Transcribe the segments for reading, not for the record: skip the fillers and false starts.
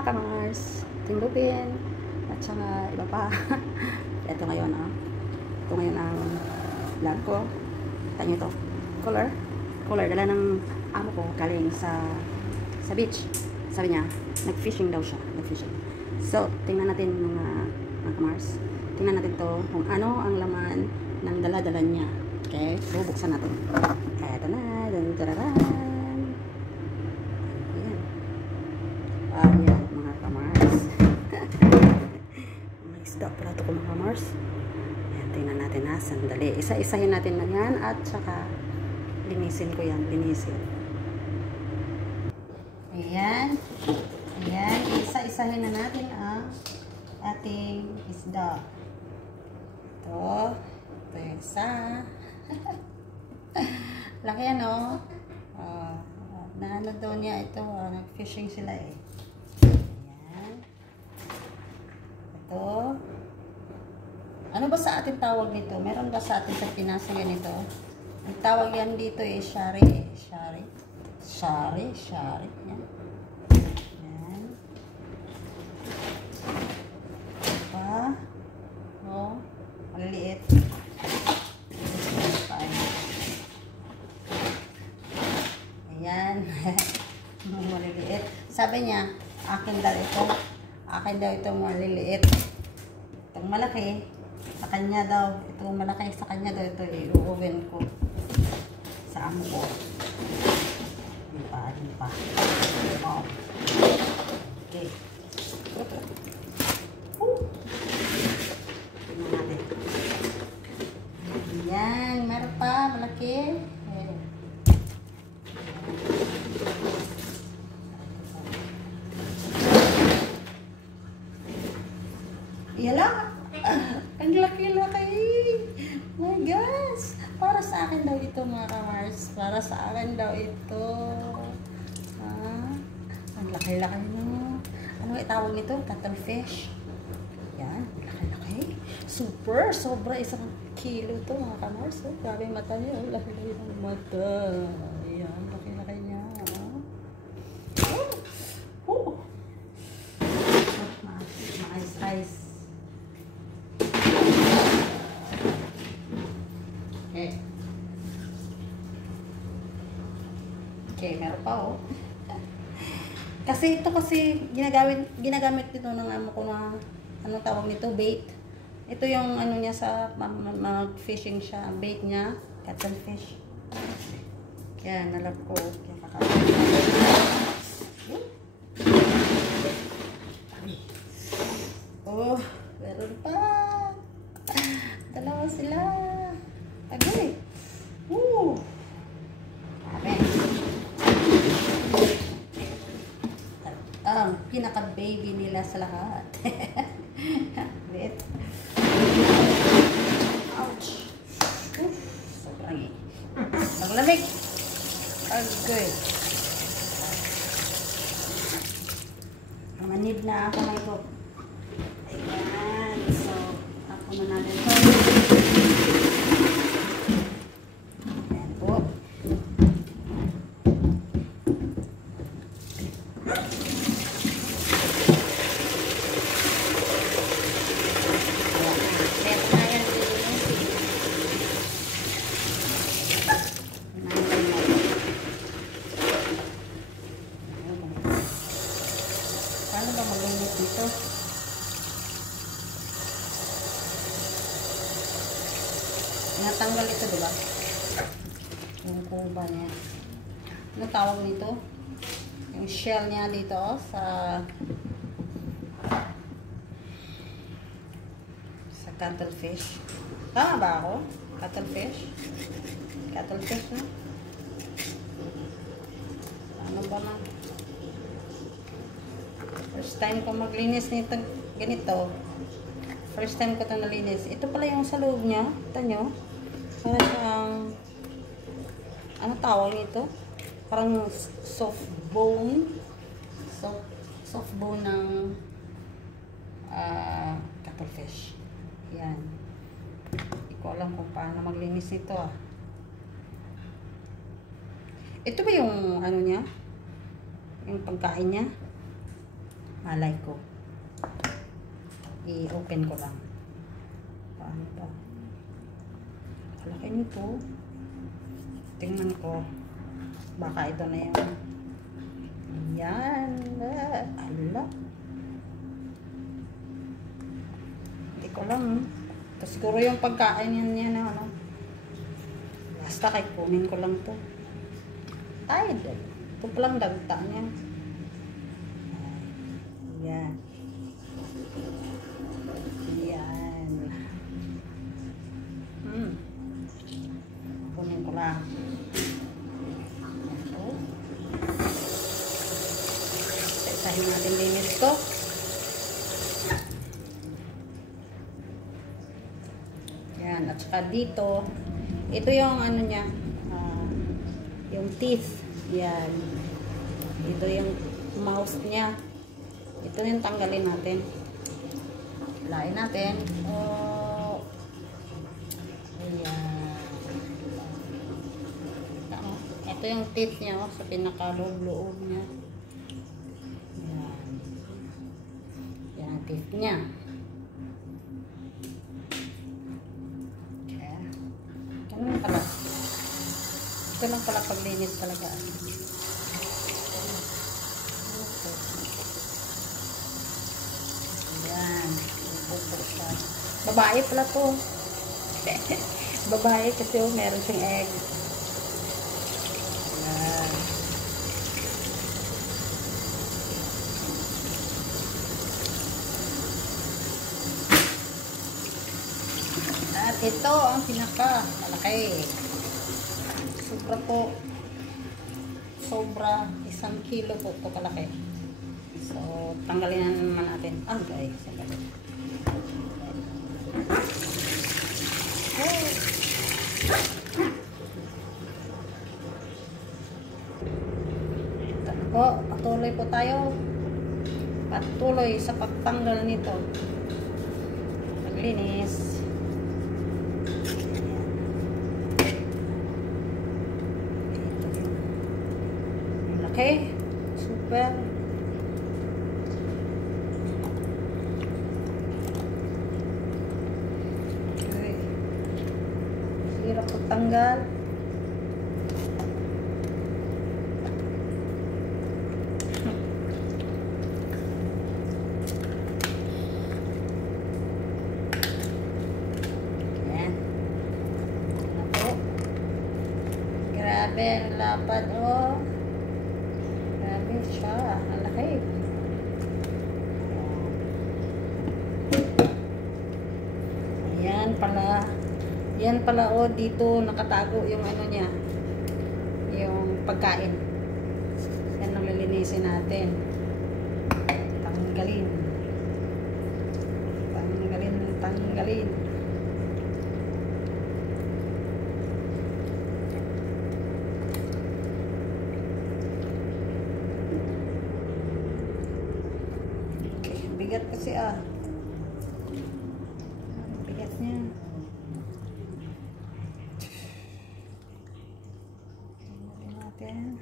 mga kamars, tinggupin, at saka iba pa. Ito ngayon, ito ngayon ang vlog ko. Kita nyo ito. Color. Dala ng amo ko galing sa beach. Sabi niya, nag-fishing daw siya. So, tingnan natin mga kamars. Tingnan natin to kung ano ang laman ng dala-dala niya. Okay? Bubuksan natin. Eto na. Dun-dararan. Ayan, mga kamars. May isda pala ito ko mga kamars. Ayan, tingnan natin ha. Sandali. Isa-isahin natin na yan at saka linisin ko yan. Ayan. Isa-isahin na natin ang ating isda. Ito yung isa. Laki ano. Naano daw niya ito. Nag-fishing sila eh. Ayan. Ito. Ano ba sa ating tawag nito? Meron ba sa atin sa Pinas na ganito? Ang tawag yan dito eh, shari. Yan. Yan. Pa. Maliliit. Ayan. Maliliit. Sabi niya, akin daw ito maliliit. Itong malaki, sa kanya daw, itong malaki sa kanya daw, ito i-oven ko sa amo ko. Hindi pa. Okay. Tingnan natin. Ayan, meron pa, malaki. Yala, ang laki-laki. My gosh. Para sa akin daw ito mga kamars. Para sa akin daw ito. Ang laki-laki no. Ano itawag nito? Cuttlefish. Yan, laki-laki. Sobra. 1 kilo to mga kamars. Grabe yung mata niya. Laki-laki ng mata. Ayan, laki-laki niya. Mais. Okay, meron pa Kasi ginagamit dito ng amo ko na anong tawag nito, bait. Ito yung ano niya sa mag-fishing siya, bait niya, cuttlefish. Kaya nalap ko. Meron pa. Dalawa sila. Agay. Pinaka-baby nila sa lahat. Wait. Ouch. Sobrang maglamig. Agay. Manid na ako na ito. Ayan. So, ako na natin ito. Ayan po. Paano ba maglinis dito? Natanggal ito, diba? Yung kuba niya. Ano tawag nito? Yung shell niya dito sa cuttlefish. Tama ba ako? Cuttlefish, no? Ano ba na? First time ko maglinis nito, ganito. First time ko ito nalinis. Ito pala yung sa loob niya. Ito nyo. Parang siyang, ano tawag nito? Parang soft bone. Soft bone ng cuttlefish. Yan. Hindi ko alam kung paano maglinis ito Ito ba yung ano niya? Yung pagkain niya? malay ko. I-open ko lang. Paano ba? Kalaki nito. Tingnan ko. Baka ito na yung yan. Ala. Hindi ko lang. Ito siguro yung pagkain yan na ano. Basta kay kunin ko lang to. Ay, ito palang dagta niya. Yan. Yan. Kunin ko lang. Isahin natin linis ko. Yan. At saka dito, ito yung ano niya, yung teeth. Yan. Ito yung mouse niya. Ito yung tanggalin natin. Lain natin. Oh. Ayan. Ito yung teeth niya, oh, sa pinakaloob-loob niya. Yan. Yan ang teeth niya. Okay. Ganun pala. Ito lang pala paglinis talaga. Yan. Babae pala to. Babae kasi meron siyang egg. Yan. At ito ang pinaka malaki. Sobra po. Sobra. 1 kilo po ito kalaki. So, tanggalin naman natin. Ah, guys. Ito po. Patuloy po tayo. Patuloy sa pagtanggal nito. Paglinis. Okay, super. Okay. Hirap pagtanggal. Ayan. Ano po? Grabe, lapad, oh. Siya, ang laki. Yan pala. Yan pala, oh, dito nakatago yung ano niya. Yung pagkain. Yan ang lilinisin natin. Tanggalin. Tanggalin, tanggalin. Bigat kasi bigat niya. Tingnan natin.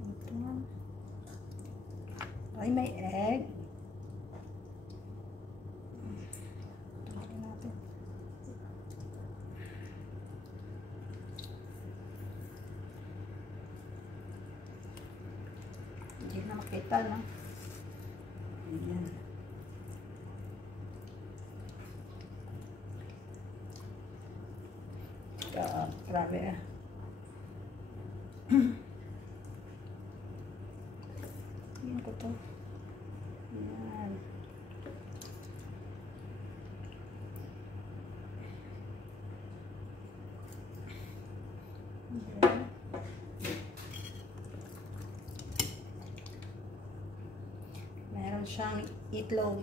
Ito. Ay, may egg. Hindi na makita, no? Ayan. Grabe, Ayan ko to. Ayan. Ayan. Meron siyang itlog.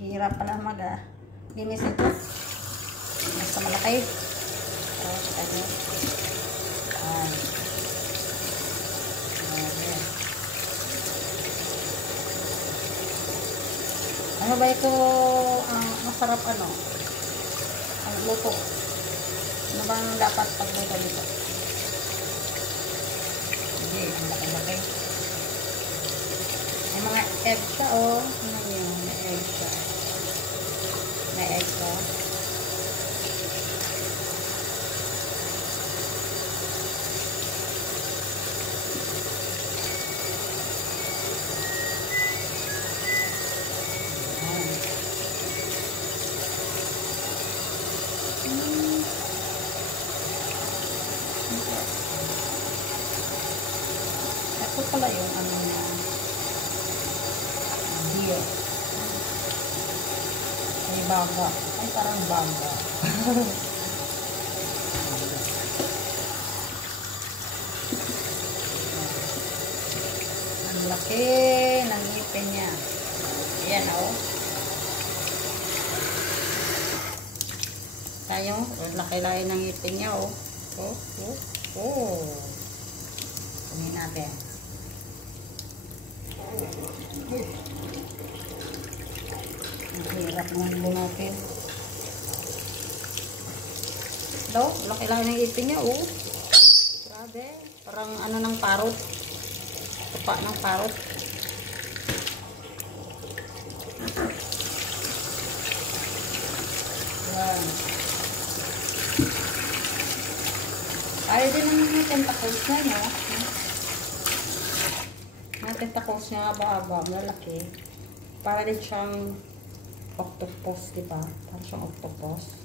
Hirap pala linis ito. Basta malaki. laki. Ano? Ayan. Ayan. Ano ba ito masarap ano? Ang luto. Ano bang dapat pagluto dito? Hindi, ang laki-laki. May mga egg siya, oh. Ano yun? May egg siya. May egg siya. Ito pala yung ano niya. Beer. May baga. Ay, parang baga. Ang laki ng ngipin niya. Ayan, oh. Tayo, laki-laki ng ngipin niya, oh. Oh, oh, oh. Kunin natin. Ang hirap naman bunutin. Daw, laki-laki ng ngipin niya, oh. Grabe. Parang ano ng parot. Tupa ng parot. Ayan. Kaya din ang mga tentacles na, no? Mga tentacles niya, haba-haba, malalaki. Para din siyang octopus, diba? Para siyang octopus.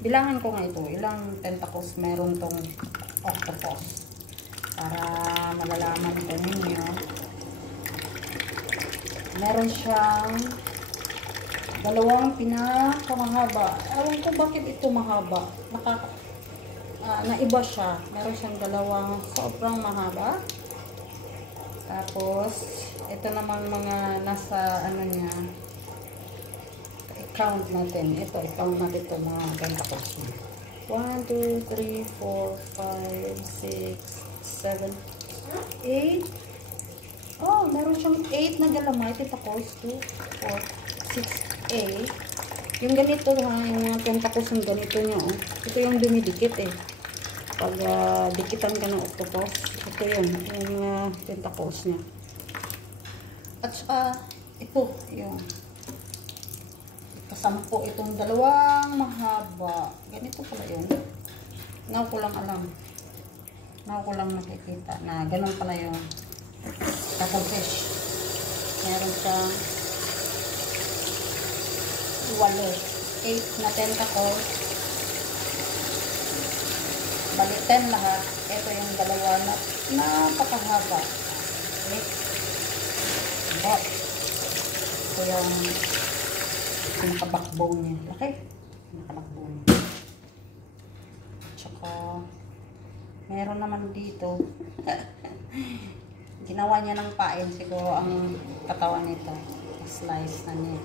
Bilangan ko nga ito, ilang tentacles meron tong octopus. Para malalaman ko ninyo. Meron siyang dalawang pinakamahaba. Alam ko bakit ito mahaba. Naiba siya. Meron siyang dalawang sobrang mahaba. Tapos, ito naman mga nasa ano niya. I-count natin. Ito, i-count natin ito mga tentacles niya. 1, 2, 3, 4, 5, 6, 7, 8. Oh, meron siyang 8 na galamay. Tentacles. 2, 4, 6, 8. Yung ganito ha, yung mga tentacles yung ganito niya, oh. Ito yung dumidikit eh. Pag dikitan ka ng octopus, ito yun, yung tentacles niya. At saka, ito, yung kasampo itong dalawang mahaba. Ganito pala yun. Now ko lang alam. Now ko lang nakikita na ganun pala yung cuttlefish. Meron siyang 8 na tentacles. Bali 10 lahat. Ito yung dalawa na napakahaba. Okay. Ito yung naka-backbone niya. Laki. Naka-backbone. Tsaka meron naman dito. Ginawa niya ng pain siguro ang katawan nito. Slice na niya.